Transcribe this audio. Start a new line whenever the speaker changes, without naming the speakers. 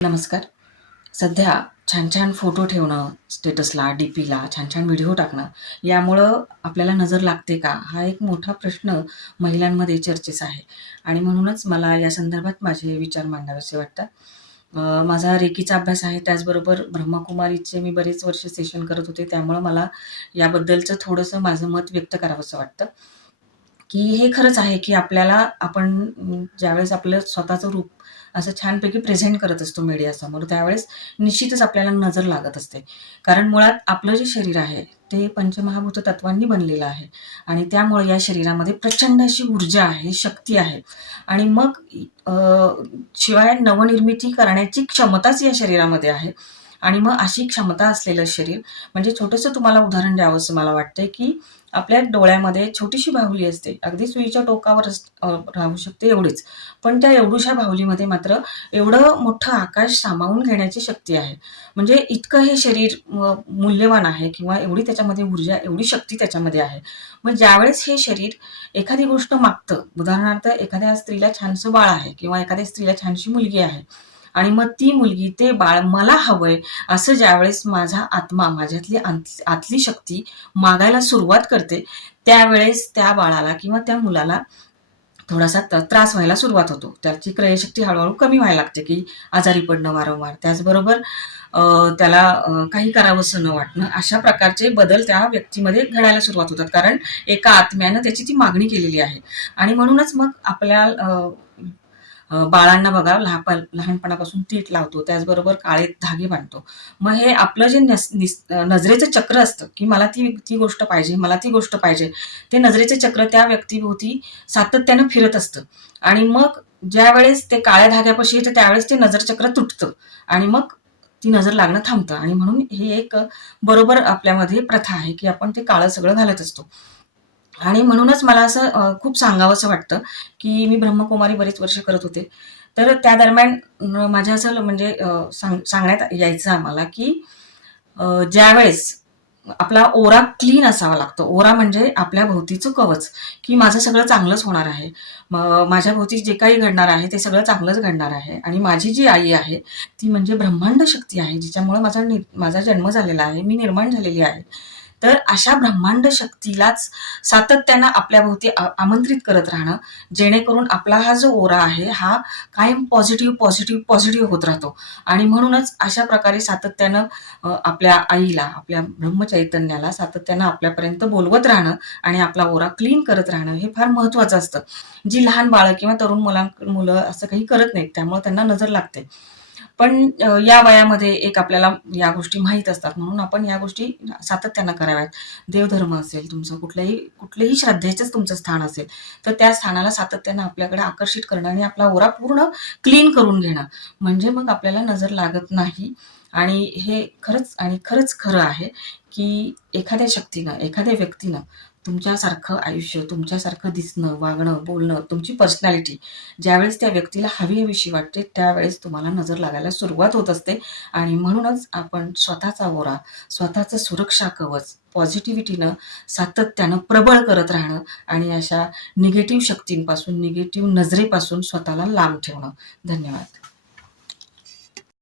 नमस्कार. सध्या छान छान फोटो ठेवणं स्टेटसला डी पीला छान छान व्हिडिओ टाकणं यामुळं आपल्याला नजर लागते का? हा एक मोठा प्रश्न महिलांमध्ये चर्चेचा आहे. आणि म्हणूनच मला या संदर्भात माझे विचार मांडावेसे वाटतात. माझा रेकीचा अभ्यास आहे. त्याचबरोबर ब्रह्मकुमारीचे मी बरेच वर्ष सेशन करत होते. त्यामुळं मला याबद्दलचं थोडंसं माझं मत व्यक्त करावंसं वाटतं. की हे खरंच आहे की आपल्याला आपण ज्यावेळेस आपलं स्वतःचं रूप असं छानपैकी प्रेझेंट करत असतो मीडियासमोर त्यावेळेस निश्चितच आपल्याला नजर लागत असते. कारण मुळात आपलं जे शरीर आहे ते पंचमहाभूत तत्वांनी बनलेलं आहे. आणि त्यामुळे या शरीरामध्ये प्रचंड अशी ऊर्जा आहे शक्ती आहे. आणि मग शिवाय नवनिर्मिती करण्याची क्षमताच या शरीरामध्ये आहे. आणि मग अशी क्षमता असलेलं शरीर. म्हणजे छोटंसं तुम्हाला उदाहरण द्यावंसं मला वाटतंय की आपल्या डोळ्यामध्ये छोटीशी बाहुली असते. अगदी सुईच्या टोकावर राहू शकते एवढीच. पण त्या एवढूशा बाहुलीमध्ये मात्र एवढं मोठं आकाश सामावून घेण्याची शक्ती आहे. म्हणजे इतकं हे शरीर मूल्यवान आहे किंवा एवढी त्याच्यामध्ये ऊर्जा एवढी शक्ती त्याच्यामध्ये आहे. मग ज्यावेळेस हे शरीर एखादी गोष्ट मागतं उदाहरणार्थ एखाद्या स्त्रीला छानसं बाळ आहे किंवा एखाद्या स्त्रीला छानशी मुलगी आहे आणि मग ती मुलगी ते बाळ मला हवंय असं ज्यावेळेस माझा आत्मा माझ्यातली आतली शक्ती मागायला सुरुवात करते त्यावेळेस त्या बाळाला किंवा त्या मुलाला थोडासा त्रास व्हायला सुरुवात होतो. त्याची क्रयशक्ती हळूहळू कमी व्हायला लागते की आजारी पडणं वारंवार. त्याचबरोबर त्याला काही करावंसं न वाटणं अशा प्रकारचे बदल त्या व्यक्तीमध्ये घडायला सुरुवात होतात. कारण एका आत्म्यानं त्याची ती मागणी केलेली आहे. आणि म्हणूनच मग आपल्या बाळांना बघा लहान लहानपणापासून तीट लावतो त्याचबरोबर काळे धागे बांधतो. मग हे आपलं जे नस नजरेचं चक्र असतं की मला ती ती गोष्ट पाहिजे मला ती गोष्ट पाहिजे ते नजरेचे चक्र त्या व्यक्तीभोवती सातत्यानं फिरत असतं. आणि मग ज्या वेळेस ते काळ्या धाग्यापाशी येतं त्यावेळेस ते नजरचक्र तुटतं. आणि मग ती नजर लागणं थांबतं. आणि म्हणून हे एक बरोबर आपल्यामध्ये प्रथा आहे की आपण ते काळं सगळं घालत असतो. आणि म्हणूनच मला असं खूप खूप सांगावंसं वाटतं की मी ब्रह्मकुमारी बरेच वर्ष करत होते. तर त्या दरम्यान माझ्या असं म्हणजे सांग सांगण्यात यायचं आम्हाला की ज्यावेळेस आपला ओरा क्लीन असावा लागतो. ओरा म्हणजे आपल्या भोवतीचं कवच की माझं सगळं चांगलंच होणार आहे. माझ्या भोवती जे काही घडणार आहे ते सगळं चांगलंच घडणार आहे. आणि माझी जी आई आहे ती म्हणजे ब्रह्मांड शक्ती आहे जिच्यामुळे माझा नि माझा जन्म झालेला आहे मी निर्माण झालेली आहे. तर अशा ब्रह्मांड शक्तीलाच सातत्यानं आपल्या भोवती आमंत्रित करत राहणं जेणेकरून आपला हा जो ओरा आहे हा कायम पॉझिटिव्ह पॉझिटिव्ह पॉझिटिव्ह होत राहतो. आणि म्हणूनच अशा प्रकारे सातत्यानं आपल्या आईला आपल्या ब्रह्मचैतन्याला सातत्यानं आपल्यापर्यंत बोलवत राहणं आणि आपला ओरा क्लीन करत राहणं हे फार महत्वाचं असतं. जी लहान बाळं किंवा तरुण मुलां मुलं असं काही करत नाहीत त्यामुळे त्यांना नजर लागते. पण या वयामध्ये एक आपल्याला या गोष्टी माहीत असतात. म्हणून आपण या गोष्टी सातत्यानं कराव्यात. देवधर्म असेल तुमचं कुठल्याही कुठलेही श्रद्धेचंच तुमचं स्थान असेल तर त्या स्थानाला सातत्यानं आपल्याकडे आकर्षित करणं आणि आपला ओरा पूर्ण क्लीन करून घेणं. म्हणजे मग आपल्याला नजर लागत नाही. आणि हे खरंच आणि खरंच खरं आहे की एखाद्या शक्तीनं एखाद्या व्यक्तीनं तुमच्यासारखं आयुष्य तुमच्यासारखं दिसणं वागणं बोलणं तुमची पर्सनॅलिटी ज्यावेळेस त्या व्यक्तीला हवी हवीशी वाटते त्यावेळेस तुम्हाला नजर लागायला सुरुवात होत असते. आणि म्हणूनच आपण स्वतःचा ओरा स्वतःचं सुरक्षा कवच पॉझिटिव्हिटीनं सातत्यानं प्रबळ करत राहणं आणि अशा निगेटिव्ह शक्तींपासून निगेटिव्ह नजरेपासून स्वतःला लांब ठेवणं. धन्यवाद.